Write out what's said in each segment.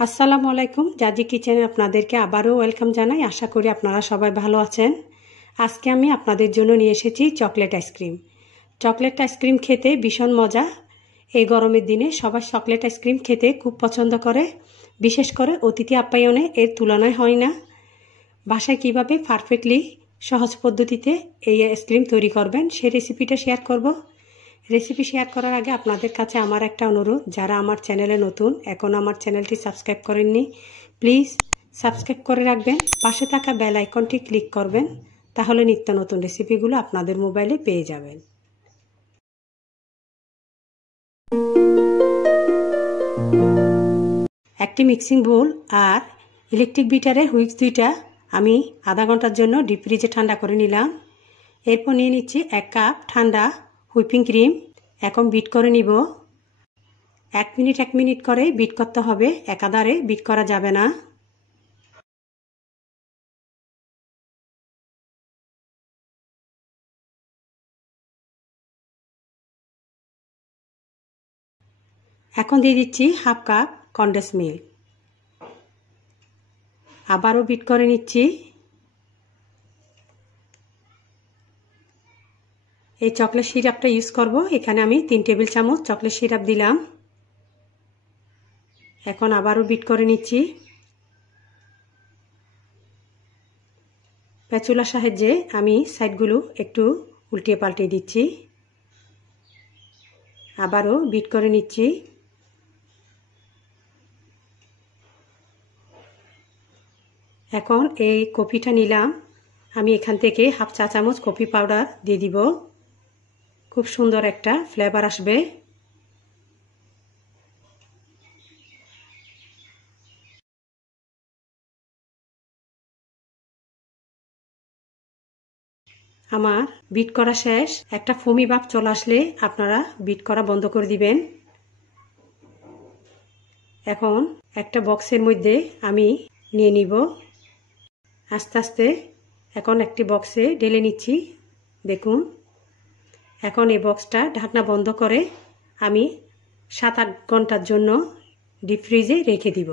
আসসালামু আলাইকুম জাজি কিচেনে আপনাদেরকে আবারও ওয়েলকাম জানাই। আশা করি আপনারা সবাই ভালো আছেন। আজকে আমি আপনাদের জন্য নিয়ে এসেছি চকলেট আইসক্রিম। চকলেট আইসক্রিম খেতে ভীষণ মজা। এই গরমের দিনে সবাই চকলেট আইসক্রিম খেতে খুব পছন্দ করে, বিশেষ করে অতিথি আপ্যায়নে এর তুলনায় হয় না। বাসায় কিভাবে পারফেক্টলি সহজ পদ্ধতিতে এই আইসক্রিম তৈরি করবেন সেই রেসিপিটা শেয়ার করব। রেসিপি শেয়ার করার আগে আপনাদের কাছে আমার একটা অনুরোধ, যারা আমার চ্যানেলে নতুন এখনও আমার চ্যানেলটি সাবস্ক্রাইব করেননি প্লিজ সাবস্ক্রাইব করে রাখবেন, পাশে থাকা বেল আইকনটি ক্লিক করবেন, তাহলে নিত্য নতুন রেসিপিগুলো আপনাদের মোবাইলে পেয়ে যাবেন। একটি মিক্সিং বোল আর ইলেকট্রিক বিটারের হুইক্স দুইটা আমি আধা ঘন্টার জন্য ডিপ ফ্রিজে ঠান্ডা করে নিলাম। এরপর নিয়ে নিচ্ছি 1 কাপ ঠান্ডা হুইপিং ক্রিম। এখন বিট করে নিব। 1 মিনিট করে বিট করতে হবে, একাধারে বিট করা যাবে না। এখন দিয়ে দিচ্ছি 1/2 কাপ কনডেন্স মিল্ক। আবারও বিট করে নিচ্ছি। এই চকলেট সিরাপটা ইউজ করব। এখানে আমি 3 টেবিল চামচ চকলেট সিরাপ দিলাম। এখন আবারও বিট করে নিচ্ছি। প্যাচুলার সাহায্যে আমি সাইডগুলো একটু উল্টিয়ে পাল্টিয়ে দিচ্ছি। আবারও বিট করে নিচ্ছি। এখন এই কফিটা নিলাম, আমি এখান থেকে 1/2 চা চামচ কফি পাউডার দিয়ে দিব। খুব সুন্দর একটা ফ্লেভার আসবে। আমার বিট করা শেষ। একটা ফোমি ভাব চলে আসলে আপনারা বিট করা বন্ধ করে দিবেন। এখন একটা বক্সের মধ্যে আমি নিয়ে নিব আস্তে আস্তে। এখন একটি বক্সে ঢেলে নিচ্ছি। দেখুন, এখন এই বক্সটা ঢাকনা বন্ধ করে আমি 7-8 ঘন্টার জন্য ডিপ ফ্রিজে রেখে দিব।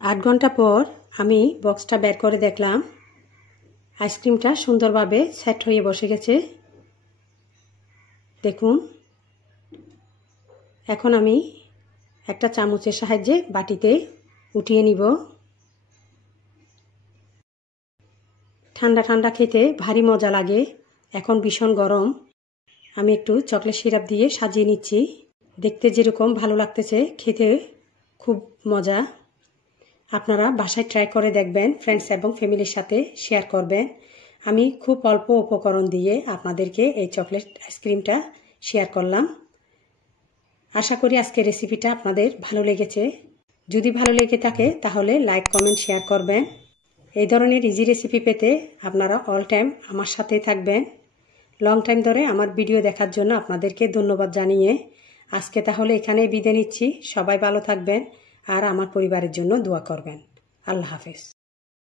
8 ঘন্টা পর আমি বক্সটা বের করে দেখলাম আইসক্রিমটা সুন্দরভাবে সেট হয়ে বসে গেছে। দেখুন, এখন আমি একটা চামচের সাহায্যে বাটিতে উঠিয়ে নিব। ঠান্ডা ঠান্ডা খেতে ভারী মজা লাগে। এখন ভীষণ গরম। আমি একটু চকলেট সিরাপ দিয়ে সাজিয়ে নিচ্ছি। দেখতে যেরকম ভালো লাগতেছে, খেতে খুব মজা। আপনারা বাসায় ট্রাই করে দেখবেন, ফ্রেন্ডস এবং ফ্যামিলির সাথে শেয়ার করবেন। আমি খুব অল্প উপকরণ দিয়ে আপনাদেরকে এই চকলেট আইসক্রিমটা শেয়ার করলাম। আশা করি আজকের রেসিপিটা আপনাদের ভালো লেগেছে। যদি ভালো লেগে থাকে তাহলে লাইক, কমেন্ট, শেয়ার করবেন। এই ধরনের ইজি রেসিপি পেতে আপনারা অল টাইম আমার সাথেই থাকবেন। লং টাইম ধরে আমার ভিডিও দেখার জন্য আপনাদেরকে ধন্যবাদ জানিয়ে আজকে তাহলে এখানেই বিদায় নিচ্ছি। সবাই ভালো থাকবেন আর আমার পরিবারের জন্য দোয়া করবেন। আল্লাহ হাফেজ।